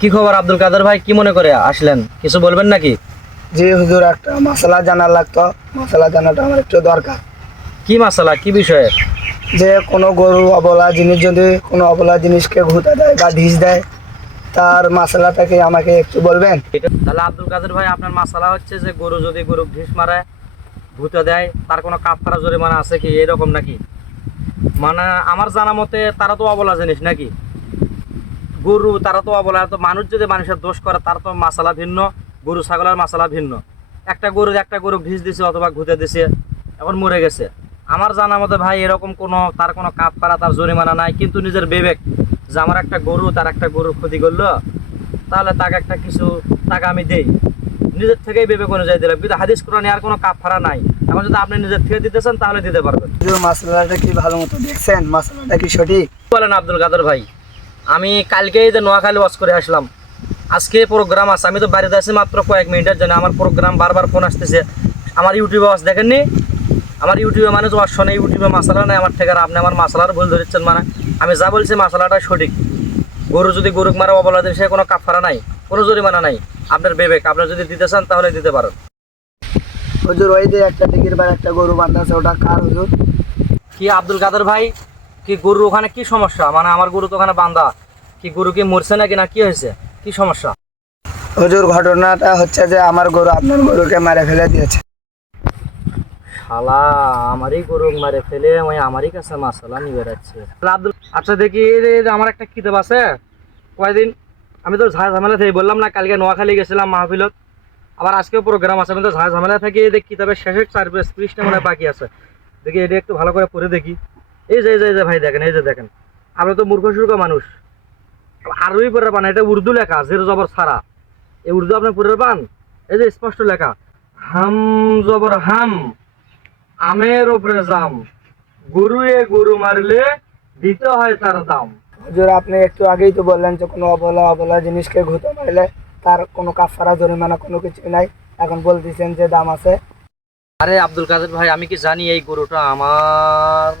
কি খবর আব্দুল কাদের ভাই, কি মনে করে আসলেন, কিছু বলবেন নাকি? জি হুজুর, একটা মশলা জানার লাগতো। মশলা জানাটা আমার একটু দরকার। কি মাসালা, কি বিষয়ে? যে কোনো গরু অবলা জিনিস যদি কোনো অবলা জিনিসকে ঘুঁটে দেয় বা ঢিস দেয়, তার মশলাটাকে আমাকে একটু বলবেন। তাহলে আব্দুল কাদের ভাই, আপনার মাসালা হচ্ছে যে গরু যদি গরু ঢিস মারে, ভূতে দেয়, তার কোনো কাফারা জরিমানা আছে কি, এরকম নাকি? মানে আমার জানা মতে তারা তো অবলা জিনিস নাকি, গরু তারা তো অবলা। তো মানুষ যদি মানুষের দোষ করে তার তো মাসালা ভিন্ন, গরু ছাগলের মাসালা ভিন্ন। একটা গরু ঘিস দিছে অথবা ঘুতে দিছে, এখন মরে গেছে। আমার জানা মতে ভাই এরকম কোনো তার কোনো কাফারা তার জরিমানা নাই, কিন্তু নিজের বিবেক যে আমার একটা গরু তার একটা গরুর ক্ষতি করলো, তাহলে তাকে একটা কিছু টাকা আমি দেই, নিজের থেকেই বিবেক অনুযায়ী দিলাম, কিন্তু হাদিস কোরআনে আর কোনো কাফারা নাই। এখন যদি আপনি নিজের থেকে দিতেছেন তাহলে দিতে পারবেন। হুজুর, মশলাটা কি ভালো মতো দেখছেন? মশলাটা কি সঠিক? বলেন আব্দুল কাদের ভাই, আমি কালকেই যে নোয়াখালী ওয়াজ করে আসলাম, আজকে প্রোগ্রাম আছে, আমি তো বাড়িতে আছি মাত্র কয়েক মিনিটের জন্য, আমার প্রোগ্রাম বারবার ফোন আসতেছে। আমার ইউটিউবে ওয়াজ দেখেননি? আমার ইউটিউবে মানে ওয়াজ শোনে, ইউটিউবে মাসালা নাই আমার থেকে, আর আপনি আমার মাসালার ভুল ধরেছেন। মানে আমি যা বলছি মাসালাটা সঠিক। গরু যদি গরুক মারা অবলা দিন, সে কোনো কাফারা নাই, কোনো জরিমানা নাই। আপনার বিবেক, আপনার যদি দিতে চান তাহলে দিতে পারেন। হুজুর, ওই যে একটা দিকের বার একটা গরু বান্ধা আছে, ওটা কার হুজুর? কি আব্দুল কাদের ভাই, কি গরু ওখানে কি সমস্যা? মানে আমার গরু তো ওখানে বান্ধা, কি গরু কি মরছে নাকি, না কি হয়েছে, কি সমস্যা? হুজুর, ঘটনাটা হচ্ছে যে আমার গরু আপনার গরুকে মেরে ফেলে দিয়েছে। শালা, আমারই গরু মারে ফেলে ওই আমারই কাছে মাসালা নিয়ে বেড়াচ্ছে। আব্দুল, আচ্ছা দেখি এই যে আমার একটা কিতাব আছে, কয়দিন আমি তো ঝামেলা থেকে বললাম না, কালকে নোয়াখালী গেছিলাম মাহফিলত, আবার আজকেও প্রোগ্রাম আছে, আমি তো ঝামেলা থেকে এই যে কিতাবের শেষের 4 পৃষ্ঠা মনে হয় বাকি আছে। দেখি এটা একটু ভালো করে পড়ে দেখি। এই যে ভাই দেখেন, এই যে দেখেন, আমরা তো মূর্খ সূর্খ মানুষ, আরবি পড়ে পান, এটা উর্দু লেখা, জের জবর ছাড়া। এই উর্দু আপনি পড়ে পান, এই যে স্পষ্ট লেখা, হাম জবর হাম, আমের ওপরে জাম, গরু মারলে দিতে হয় তার দাম। হুজুর, আপনি একটু আগেই তো বললেন যে কোনো অবলা অবলা জিনিসকে ঘুঁটে মারলে তার কোনো কাফারা জরিমানা কোনো কিছু নাই। এখন বলতেছেন যে দাম আছে। আরে আব্দুল কাদের ভাই, আমি কি জানি এই গরুটা আমার?